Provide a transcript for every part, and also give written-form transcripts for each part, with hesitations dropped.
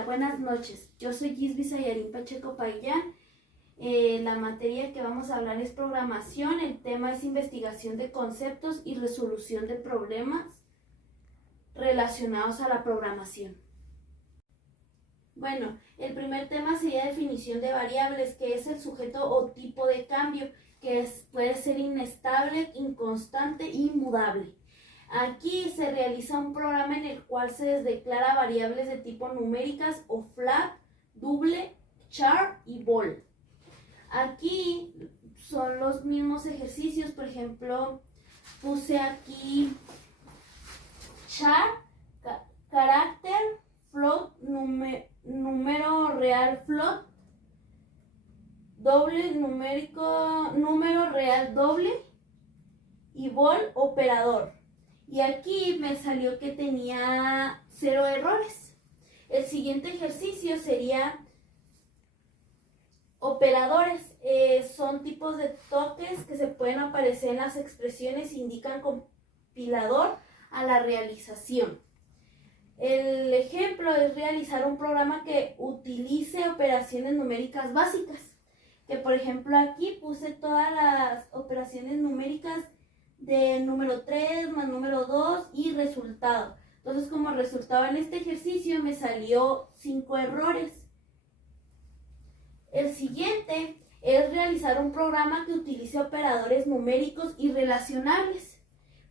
Hola, buenas noches. Yo soy Gisby Sayarín Pacheco Payán. La materia que vamos a hablar es programación. El tema es investigación de conceptos y resolución de problemas relacionados a la programación. Bueno, el primer tema sería definición de variables, que es el sujeto o tipo de cambio, que puede ser inestable, inconstante y mudable. Aquí se realiza un programa en el cual se declara variables de tipo numéricas o flat, double, char y bol. Aquí son los mismos ejercicios, por ejemplo, puse aquí char, carácter, float, número real float, doble numérico, número real doble y bol operador. Y aquí me salió que tenía 0 errores. El siguiente ejercicio sería operadores. Son tipos de toques que se pueden aparecer en las expresiones e indican compilador a la realización. El ejemplo es realizar un programa que utilice operaciones numéricas básicas. Que por ejemplo aquí puse todas las operaciones numéricas de número 3 más número 2 y resultado. Entonces, como resultado en este ejercicio me salió 5 errores. El siguiente es realizar un programa que utilice operadores numéricos y relacionables.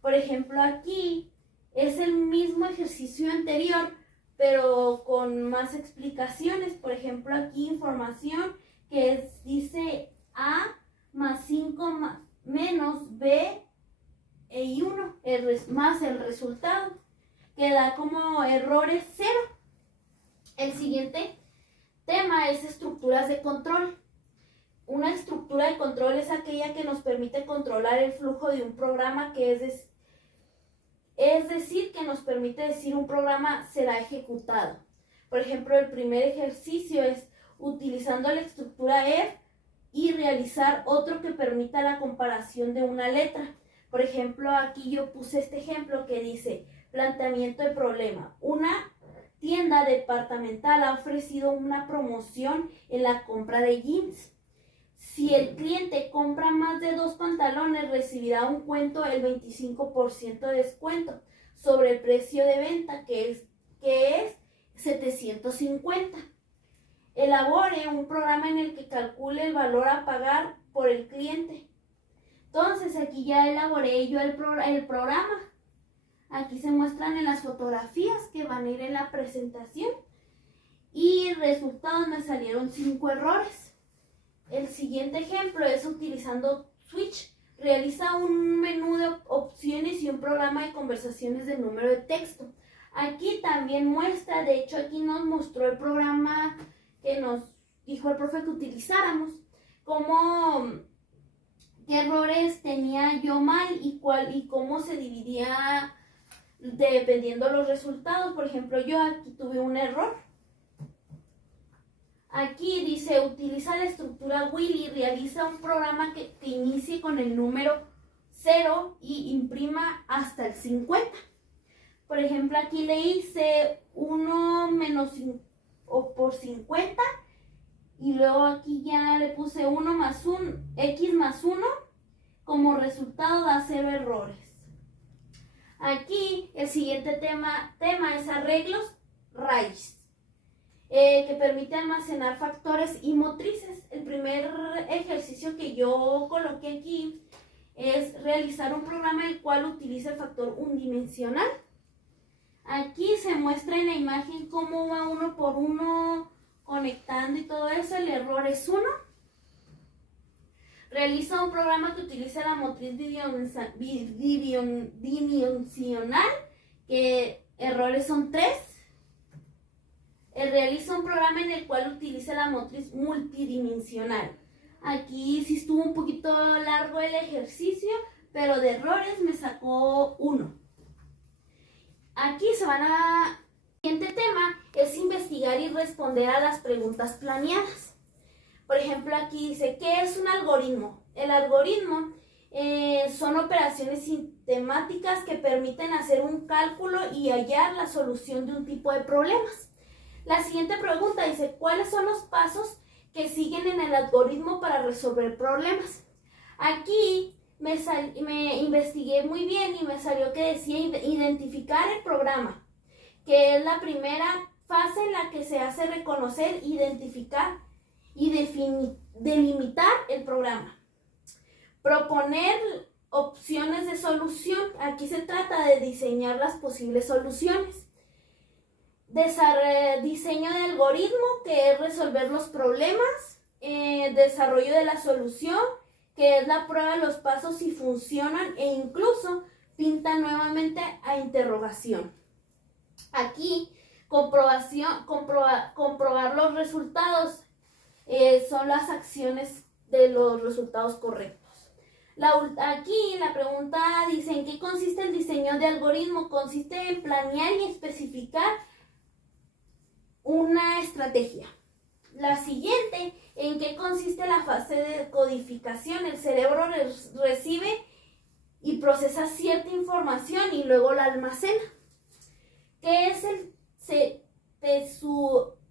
Por ejemplo, aquí es el mismo ejercicio anterior, pero con más explicaciones. Por ejemplo, aquí información que dice A más 5 menos B y 1 más el resultado, que da como errores 0. El siguiente tema es estructuras de control. Una estructura de control es aquella que nos permite controlar el flujo de un programa, que es decir, que nos permite decir un programa será ejecutado. Por ejemplo, el primer ejercicio es utilizando la estructura F y realizar otro que permita la comparación de una letra. Por ejemplo, aquí yo puse este ejemplo que dice planteamiento de problema. Una tienda departamental ha ofrecido una promoción en la compra de jeans. Si el cliente compra más de 2 pantalones, recibirá un cuento del 25% de descuento sobre el precio de venta, que es 750. Elabore un programa en el que calcule el valor a pagar por el cliente. Entonces aquí ya elaboré yo el programa. Aquí se muestran en las fotografías que van a ir en la presentación. Y resultados me salieron 5 errores. El siguiente ejemplo es utilizando Switch. Realiza un menú de opciones y un programa de conversaciones de número de texto. Aquí también muestra, de hecho aquí nos mostró el programa que nos dijo el profe que utilizáramos, qué errores tenía yo mal y cómo se dividía dependiendo los resultados. Por ejemplo, yo aquí tuve un error. Aquí dice, utiliza la estructura Willy, realiza un programa que inicie con el número 0 y imprima hasta el 50. Por ejemplo, aquí le hice 1 menos o por 50 y luego aquí ya le puse 1 más 1, x más 1, como resultado da 0 errores. Aquí el siguiente tema es arreglos raíz, que permite almacenar factores y matrices. El primer ejercicio que yo coloqué aquí es realizar un programa el cual utiliza el factor unidimensional. Aquí se muestra en la imagen cómo va uno por uno conectando y todo eso. El error es 1. Realiza un programa que utiliza la matriz bidimensional, que errores son 3. Realiza un programa en el cual utiliza la matriz multidimensional. Aquí sí estuvo un poquito largo el ejercicio, pero de errores me sacó 1. Aquí el siguiente tema es investigar y responder a las preguntas planeadas. Por ejemplo, aquí dice, ¿qué es un algoritmo? El algoritmo son operaciones sistemáticas que permiten hacer un cálculo y hallar la solución de un tipo de problemas. La siguiente pregunta dice, ¿cuáles son los pasos que siguen en el algoritmo para resolver problemas? Aquí me investigué muy bien y me salió que decía identificar el programa, que es la primera fase en la que se hace reconocer, identificar y delimitar el programa. Proponer opciones de solución. Aquí se trata de diseñar las posibles soluciones. Diseño de algoritmo, que es resolver los problemas. Desarrollo de la solución, que es la prueba de los pasos si funcionan, e incluso pinta nuevamente a interrogación. Aquí, comprobar los resultados, son las acciones de los resultados correctos. Aquí la pregunta dice, ¿en qué consiste el diseño de algoritmo? Consiste en planear y especificar una estrategia. La siguiente, ¿en qué consiste la fase de codificación? El cerebro recibe y procesa cierta información y luego la almacena. ¿Qué es el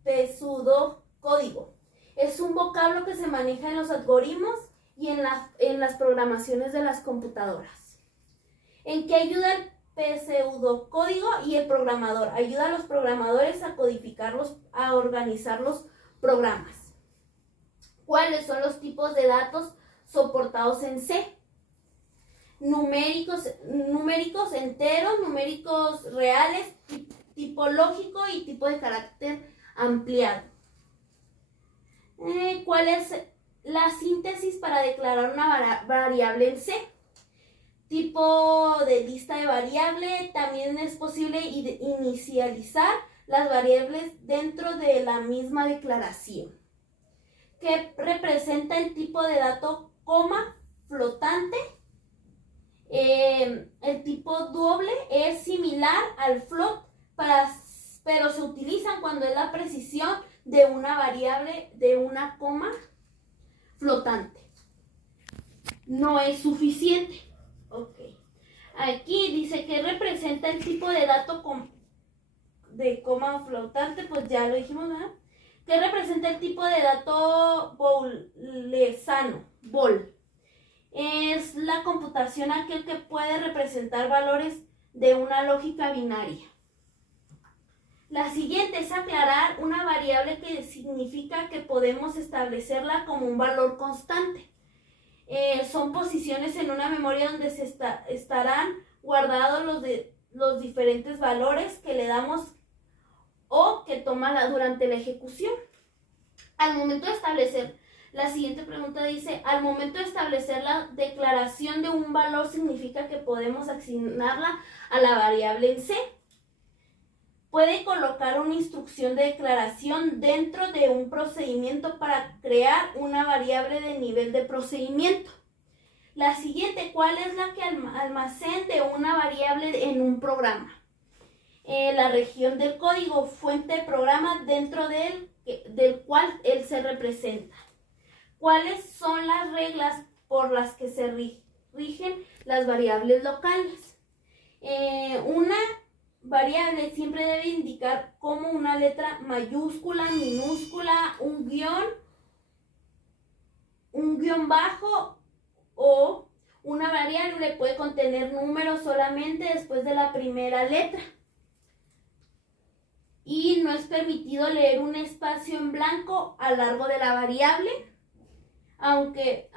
pseudocódigo? Es un vocablo que se maneja en los algoritmos y en las programaciones de las computadoras. ¿En qué ayuda el pseudocódigo y el programador? Ayuda a los programadores a codificarlos, a organizar los programas. ¿Cuáles son los tipos de datos soportados en C? Numéricos enteros, numéricos reales, tipo lógico y tipo de carácter ampliado. ¿Cuál es la síntesis para declarar una variable en C? Tipo de lista de variable. También es posible inicializar las variables dentro de la misma declaración. ¿Qué representa el tipo de dato coma flotante? El tipo doble es similar al float, pero se utilizan cuando es la precisión de una variable de una coma flotante. No es suficiente. Ok. Aquí dice que representa el tipo de dato de coma flotante, pues ya lo dijimos, ¿verdad? ¿Qué representa el tipo de dato booleano? Bool. Es la computación aquel que puede representar valores de una lógica binaria. La siguiente es aclarar una variable, que significa que podemos establecerla como un valor constante. Son posiciones en una memoria donde estarán guardados los diferentes valores que le damos o que toma durante la ejecución. Al momento de establecer, la siguiente pregunta dice, al momento de establecer la declaración de un valor, significa que podemos asignarla a la variable en C. Puede colocar una instrucción de declaración dentro de un procedimiento para crear una variable de nivel de procedimiento. La siguiente, ¿cuál es la que almacén de una variable en un programa? La región del código, fuente de programa dentro del cual él se representa. ¿Cuáles son las reglas por las que se rigen las variables locales? Una variable siempre debe indicar como una letra mayúscula, minúscula, un guión bajo, o una variable puede contener números solamente después de la primera letra. Y no es permitido leer un espacio en blanco a lo largo de la variable, aunque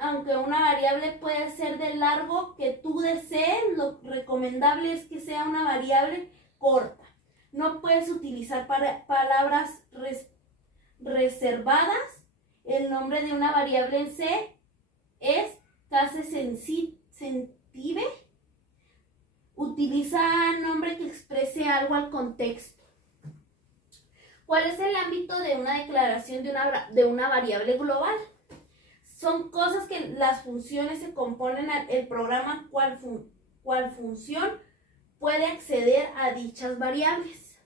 una variable puede ser del largo que tú desees. Lo recomendable es que sea una variable corta. No puedes utilizar palabras reservadas. El nombre de una variable en C es case sensitive. Utiliza nombre que exprese algo al contexto. ¿Cuál es el ámbito de una declaración de una variable global? Son cosas que las funciones se componen el programa, cuál función puede acceder a dichas variables.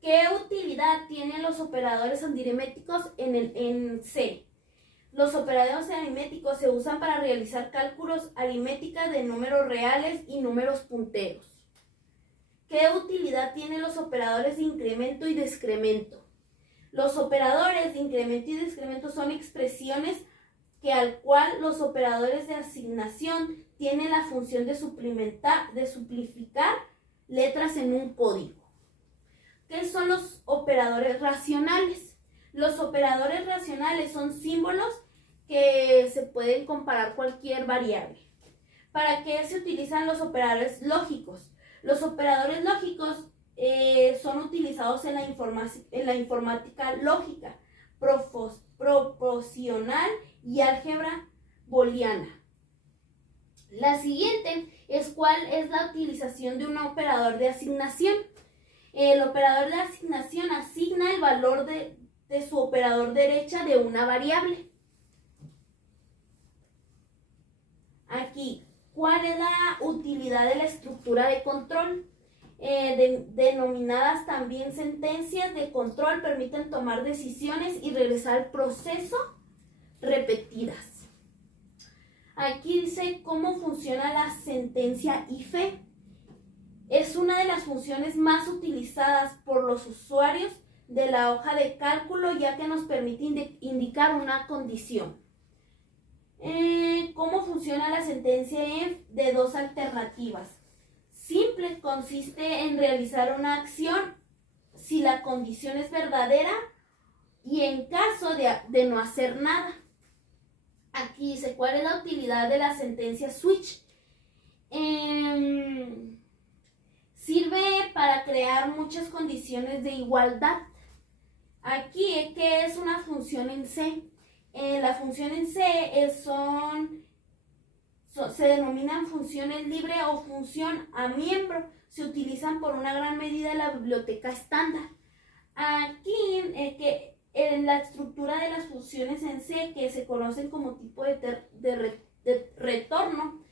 ¿Qué utilidad tienen los operadores aritméticos en C? Los operadores aritméticos se usan para realizar cálculos aritméticos de números reales y números punteros. ¿Qué utilidad tienen los operadores de incremento y decremento? Los operadores de incremento y decremento son expresiones que al cual los operadores de asignación tienen la función de simplificar letras en un código. ¿Qué son los operadores racionales? Los operadores racionales son símbolos que se pueden comparar cualquier variable. ¿Para qué se utilizan los operadores lógicos? Los operadores lógicos son utilizados en la informática lógica, proporcional y álgebra booleana. La siguiente es cuál es la utilización de un operador de asignación. El operador de asignación asigna el valor de su operador derecha de una variable. Aquí, ¿cuál es la utilidad de la estructura de control? Denominadas también sentencias de control, permiten tomar decisiones y regresar al proceso repetidas. Aquí dice cómo funciona la sentencia IFE. Es una de las funciones más utilizadas por los usuarios de la hoja de cálculo, ya que nos permite indicar una condición. ¿Cómo funciona la sentencia IF? De dos alternativas. Simple, consiste en realizar una acción si la condición es verdadera y en caso de no hacer nada. Aquí dice cuál es la utilidad de la sentencia switch. Sirve para crear muchas condiciones de igualdad. Aquí, ¿qué es una función en C? La función en C se denominan funciones libre o función a miembro. Se utilizan por una gran medida en la biblioteca estándar. Aquí, en la estructura de las funciones en C, que se conocen como tipo de retorno,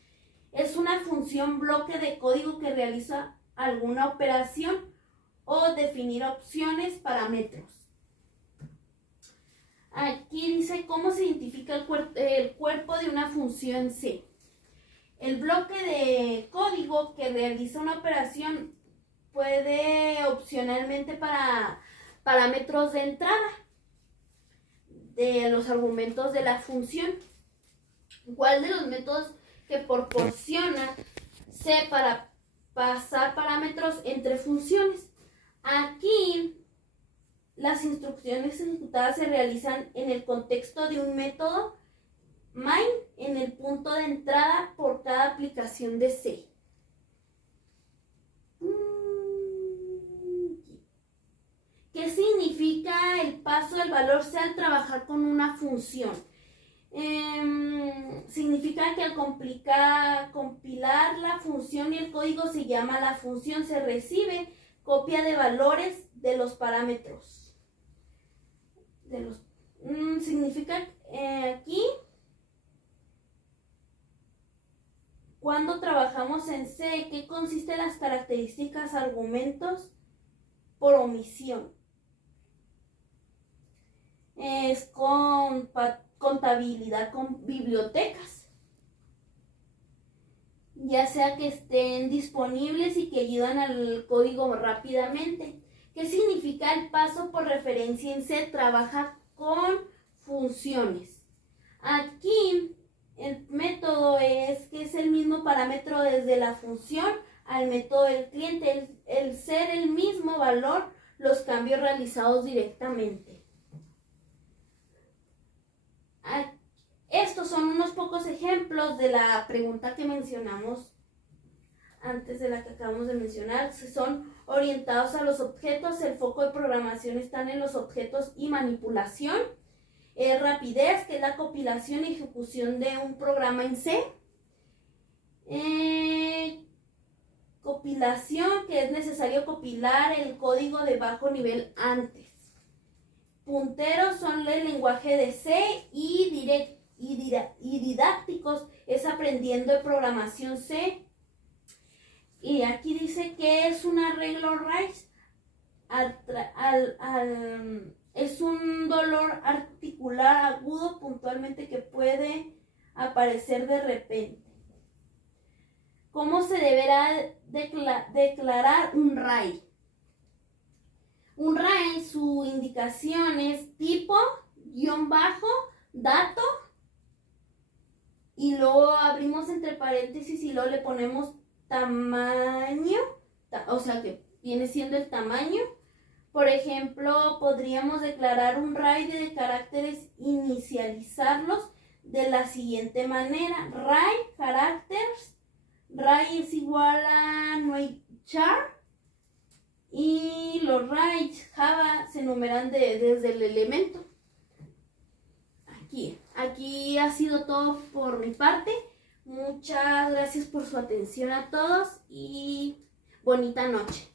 es una función bloque de código que realiza alguna operación o definir opciones, parámetros. Aquí dice cómo se identifica el cuerpo de una función C. El bloque de código que realiza una operación puede opcionalmente para parámetros de entrada de los argumentos de la función. ¿Cuál de los métodos que proporciona C para pasar parámetros entre funciones? Aquí las instrucciones ejecutadas se realizan en el contexto de un método main en el punto de entrada por cada aplicación de C. ¿Qué significa el paso del valor C al trabajar con una función? Significa que al compilar la función y el código se llama la función, se recibe copia de valores de los parámetros. Significa aquí, cuando trabajamos en C, ¿qué consiste las características argumentos por omisión? Es contabilidad con bibliotecas, ya sea que estén disponibles y que ayudan al código rápidamente. ¿Qué significa el paso por referencia en C? Trabaja con funciones. Aquí el método es que es el mismo parámetro desde la función al método del cliente, el ser el mismo valor, los cambios realizados directamente. Estos son unos pocos ejemplos de la pregunta que mencionamos antes de la que acabamos de mencionar. Son orientados a los objetos, el foco de programación está en los objetos y manipulación. Rapidez, que es la compilación y ejecución de un programa en C. Compilación, que es necesario compilar el código de bajo nivel antes. Punteros son el lenguaje de C y didácticos es aprendiendo de programación C. Y aquí dice que es un arreglo RAID. Es un dolor articular agudo puntualmente que puede aparecer de repente. ¿Cómo se deberá declarar un RAID? Un array, su indicación es tipo, guión bajo, dato, y luego abrimos entre paréntesis y luego le ponemos tamaño, o sea que viene siendo el tamaño. Por ejemplo, podríamos declarar un array de caracteres, inicializarlos de la siguiente manera. Array characters, array es igual a char, y los arrays Java se numeran desde el elemento. Aquí ha sido todo por mi parte. Muchas gracias por su atención a todos y bonita noche.